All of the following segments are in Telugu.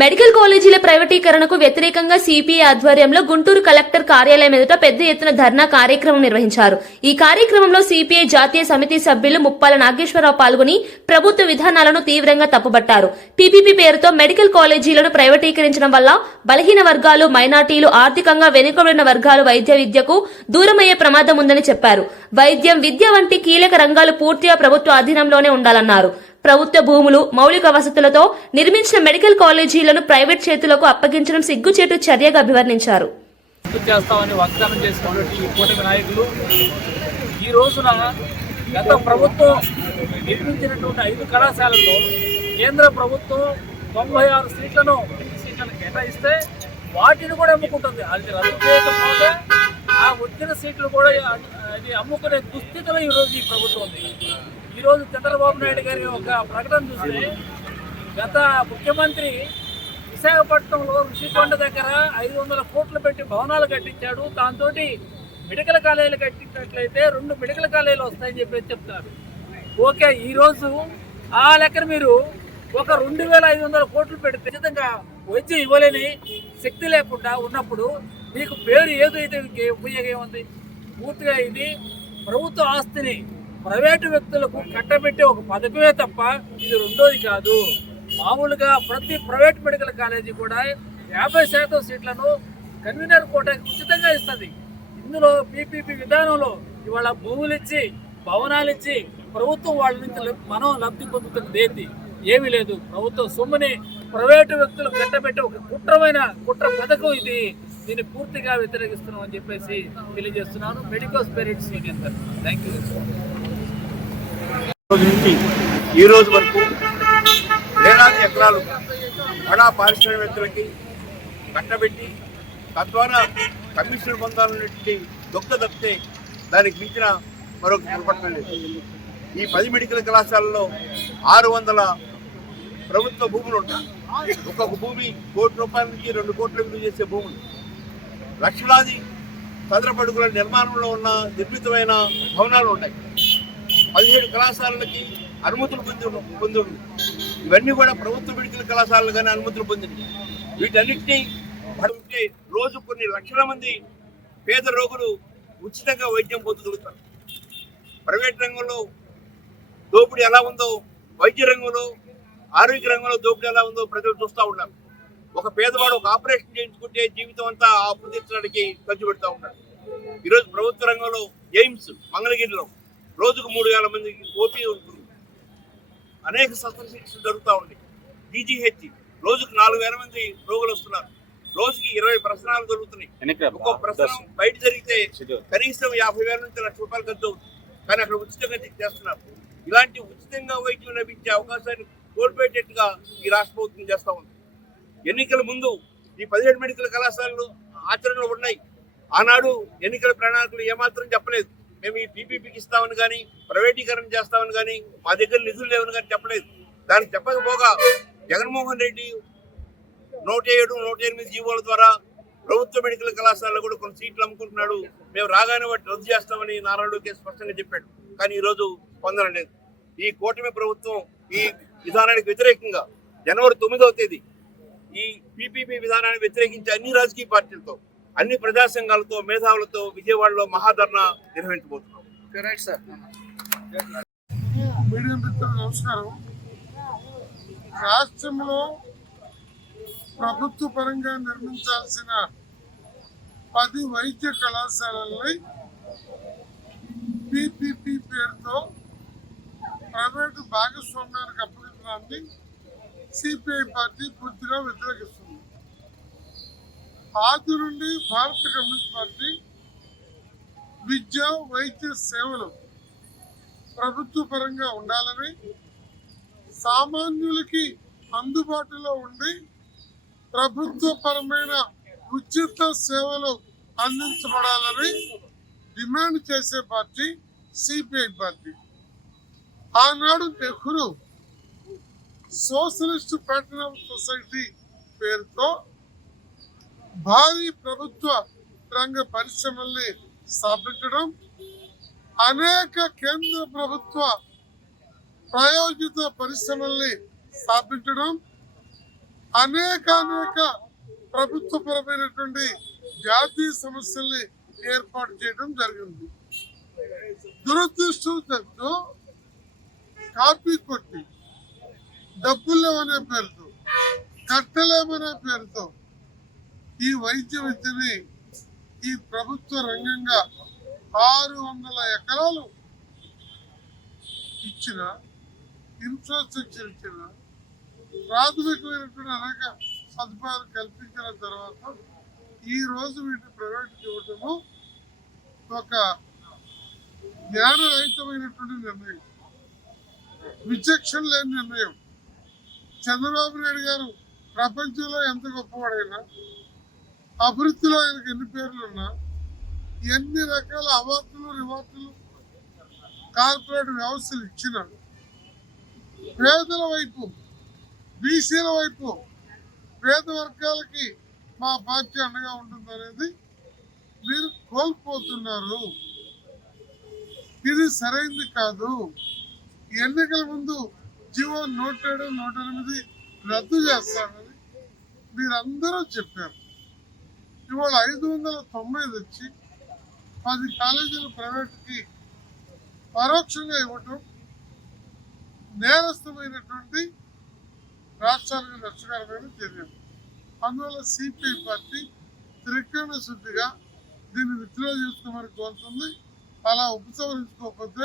మెడికల్ కాలేజీల ప్రైవేటీకరణకు వ్యతిరేకంగా సిపిఐ ఆధ్వర్యంలో గుంటూరు కలెక్టర్ కార్యాలయం ఎదుట పెద్ద ఎత్తున ధర్నా కార్యక్రమం నిర్వహించారు. ఈ కార్యక్రమంలో సిపిఐ జాతీయ సమితి సభ్యులు ముప్పాల నాగేశ్వరరావు పాల్గొని ప్రభుత్వ విధానాలను తీవ్రంగా తప్పుబట్టారు. పీపీపీ పేరుతో మెడికల్ కాలేజీలను ప్రైవేటీకరించడం వల్ల బలహీన వర్గాలు మైనార్టీలు ఆర్థికంగా వెనుకబడిన వర్గాలు వైద్య విద్యకు దూరమయ్యే ప్రమాదం ఉందని చెప్పారు. వైద్యం విద్య వంటి కీలక రంగాలు పూర్తిగా ప్రభుత్వ అధీనంలోనే ఉండాలన్నారు. ప్రభుత్వ భూములు మౌలిక వసతులతో నిర్మించిన మెడికల్ కాలేజీలను ప్రైవేట్ చేతులకు అప్పగించడం సిగ్గుచేటు చర్యగా అభివర్ణించారు. చేస్తామని వాగ్దానం చేసినటువంటి ఈ కూటమి నాయకులు ఈ రోజున గత ప్రభుత్వం నిర్మించినటువంటి ఐదు కళాశాలల్లో కేంద్ర ప్రభుత్వం తొంభై ఆరు సీట్లను సీట్లను కేటాయిస్తే వాటిని కూడా అమ్ముకుంటుంది అది రద్దు చేయకపోతే ఆ వచ్చిన సీట్లు కూడా అది అమ్ముకునే దుస్థితిలో ఈరోజు ఈ ప్రభుత్వం ఉంది. ఈరోజు చంద్రబాబు నాయుడు గారి ఒక ప్రకటన చూస్తే గత ముఖ్యమంత్రి విశాఖపట్నంలో ఋషికొండ దగ్గర ఐదు వందల కోట్లు పెట్టి భవనాలు కట్టించాడు. దాంతో మెడికల్ కాలేజీలు కట్టించినట్లయితే రెండు మెడికల్ కాలేజీలు వస్తాయని చెప్పేసి చెప్తారు. ఓకే ఈరోజు ఆ లెక్కన మీరు ఒక రెండు వేల ఐదు వందల కోట్లు పెడితే ఖచ్చితంగా వైద్యం ఇవ్వలేని శక్తి లేకుండా ఉన్నప్పుడు మీకు పేరు ఏదైతే ఉపయోగం ఉంది పూర్తిగా ఇది ప్రభుత్వ ఆస్తిని ప్రైవేటు వ్యక్తులకు కట్టబెట్టే ఒక పథకమే తప్ప ఇది రెండోది కాదు. మామూలుగా ప్రతి ప్రైవేట్ మెడికల్ కాలేజీ కూడా యాభై శాతం సీట్లను కన్వీనర్ కోటాకి ఉచితంగా ఇస్తుంది. ఇందులో పీపీపీ విధానంలో ఇవాళ భూములు ఇచ్చి భవనాలు ఇచ్చి ప్రభుత్వం వాళ్ళ నుంచి మనం లబ్ధి పొందుతున్నది ఏంటి ఏమీ లేదు. ప్రభుత్వం సొమ్ముని ప్రైవేటు వ్యక్తులు కట్టబెట్టే ఒక కుట్రమైన కుట్ర పథకం ఇది. దీన్ని పూర్తిగా వ్యతిరేకిస్తున్నాం అని చెప్పేసి తెలియజేస్తున్నాను. Medical spirits union thank you నుంచి ఈ రోజు వరకు వేలాది ఎకరాలు బడా పారిశ్రామికవేత్తలకి కట్టబెట్టి తద్వారా కమిషన్ పొందాలనేటువంటి దొక్క తప్పితే దానికి మించిన మరొక పొరపట్టం లేదు. ఈ పది మెడికల్ కళాశాలలో ఆరు వందల ప్రభుత్వ భూములు ఉంటాయి. ఒక్కొక్క భూమి కోటి రూపాయల నుంచి రెండు కోట్ల విలువ చేసే భూములు. లక్షలాది చదరపడుగుల నిర్మాణంలో ఉన్న నిర్మితమైన భవనాలు ఉన్నాయి. పదిహేడు కళాశాలలకి అనుమతులు పొంది పొంది ఉంది ఇవన్నీ కూడా ప్రభుత్వ మెడికల్ కళాశాలలు కానీ అనుమతులు పొందినవి. వీటన్నిటినీ ఉంటే రోజు కొన్ని లక్షల మంది పేద రోగులు ఉచితంగా వైద్యం పొందగలుగుతారు. ప్రైవేట్ రంగంలో దోపిడీ ఎలా ఉందో వైద్య రంగంలో ఆరోగ్య రంగంలో దోపిడీ ఎలా ఉందో ప్రజలు చూస్తూ ఉన్నారు. ఒక పేదవాడు ఒక ఆపరేషన్ చేయించుకుంటే జీవితం అంతా అప్పు తీర్చడానికి ఖర్చు పెడతా ఉన్నాడు. ఈరోజు ప్రభుత్వ రంగంలో ఎయిమ్స్ మంగళగిరిలో రోజుకు మూడు వేల మందికి ఓపీ ఉంటుంది అనేక శస్త్రచికిత్సలు జరుగుతూ ఉన్నాయి. డీజీహెచ్ రోజుకు నాలుగు వేల మంది రోగులు వస్తున్నారు. రోజుకి ఇరవై ప్రశ్నలు జరుగుతున్నాయి. ఒక్కో ప్రశ్న బయట జరిగితే కనీసం యాభై వేల నుంచి లక్ష రూపాయలు ఖర్చు అవుతుంది. కానీ అక్కడ ఉచితంగా చేస్తున్నారు. ఇలాంటి ఉచితంగా వైద్యం లభించే అవకాశాన్ని కోల్పోయేటట్టుగా ఈ రాష్ట్ర ప్రభుత్వం చేస్తూ ఉంది. ఎన్నికల ముందు ఈ పదిహేడు మెడికల్ కళాశాలలు ఆచరణలో ఉన్నాయి. ఆనాడు ఎన్నికల ప్రణాళికలు ఏమాత్రం చెప్పలేదు. మేము ఈ పీపీపీకి ఇస్తామని కానీ ప్రైవేటీకరణ చేస్తామని కానీ మా దగ్గర నిధులు లేవని కానీ చెప్పలేదు. దానికి చెప్పకపోగా జగన్మోహన్ రెడ్డి నూట ఏడు నూట ఎనిమిది జీవోల ద్వారా ప్రభుత్వ మెడికల్ కళాశాలలో కూడా కొన్ని సీట్లు అమ్ముకుంటున్నాడు. మేము రాగానే వాటి రద్దు చేస్తామని నారా లోకేష్ స్పష్టంగా చెప్పాడు. కానీ ఈరోజు స్పందన లేదు. ఈ కూటమి ప్రభుత్వం ఈ విధానానికి వ్యతిరేకంగా జనవరి తొమ్మిదవ తేదీ ఈ పీపీపీ విధానాన్ని వ్యతిరేకించే అన్ని రాజకీయ పార్టీలతో అన్ని ప్రజా సంఘాలతో మేధావులతో విజయవాడలో మహాధర్నా నిర్వహించబోతున్నాం. మీడియం మిత్రులు నమస్కారం. రాష్ట్రంలో ప్రభుత్వ పరంగా నిర్మించాల్సిన పది వైద్య కళాశాలల్ని పిపిపి పేరుతో ప్రైవేటు భాగస్వామ్యానికి అప్పగించడాన్ని సిపిఐ పార్టీ పూర్తిగా వ్యతిరేకిస్తుంది. ఆది నుండి భారత కమ్యూనిస్ట్ పార్టీ విద్య వైద్య సేవలు ప్రభుత్వ పరంగా ఉండాలని సామాన్యులకి అందుబాటులో ఉండి ప్రభుత్వపరమైన ఉచిత సేవలు అందించబడాలని డిమాండ్ చేసే పార్టీ సిపిఐ పార్టీ. ఆనాడు నెహ్రూ సోషలిస్ట్ ప్యాటర్న్ సొసైటీ పేరుతో భారీ ప్రభుత్వ రంగ పరిశ్రమల్ని స్థాపించడం అనేక కేంద్ర ప్రభుత్వ ప్రాయోజిత పరిశ్రమల్ని స్థాపించడం అనేక అనేక ప్రభుత్వపరమైనటువంటి జాతీయ సమస్యల్ని ఏర్పాటు చేయడం జరిగింది. దురదృష్టంతో కాపీ కొట్టి డబ్బులు లేవనే పేరుతో కట్టలేమనే పేరుతో ఈ వైద్య విద్యని ఈ ప్రభుత్వ రంగంగా ఆరు వందల ఎకరాలు ఇచ్చిన ఇన్ఫ్రాస్ట్రక్చర్ ఇచ్చిన ప్రాథమికమైనటువంటి అనేక సదుపాయాలు కల్పించిన తర్వాత ఈ రోజు వీటిని ప్రైవేట్కి ఇవ్వటము ఒక జ్ఞానరహితమైనటువంటి నిర్ణయం. విచక్షణ లేని నిర్ణయం. చంద్రబాబు నాయుడు గారు ప్రపంచంలో ఎంత గొప్పవాడైనా అభివృద్ధిలో ఆయనకు ఎన్ని పేర్లున్నా ఎన్ని రకాల అవార్డులు రివార్డులు కార్పొరేట్ వ్యవస్థలు ఇచ్చినాడు పేదల వైపు బీసీల వైపు పేద వర్గాలకి మా పార్టీ అండగా ఉంటుందనేది మీరు కోల్పోతున్నారు. ఇది సరైంది కాదు. ఎన్నికల ముందు జీవో నూట ఏడు నూట ఎనిమిది రద్దు చేస్తానని మీరందరూ చెప్పారు. ఇవాళ ఐదు వందల తొంభై వచ్చి పది కాలేజీలు ప్రైవేట్కి పరోక్షంగా ఇవ్వటం నేరస్థమైనటువంటి రాష్ట్రానికి నష్టకరమైన చర్య అందువల్ల సిపిఐ పార్టీ త్రికరణ శుద్ధిగా దీన్ని విత్డ్రా చేసుకోమని కోరుతుంది. అలా ఉపసంహరించుకోకపోతే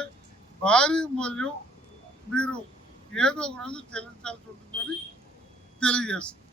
భారీ మూల్యం మీరు ఏదో ఒక రోజు చెల్లించాల్సి ఉంటుందని తెలియజేస్తుంది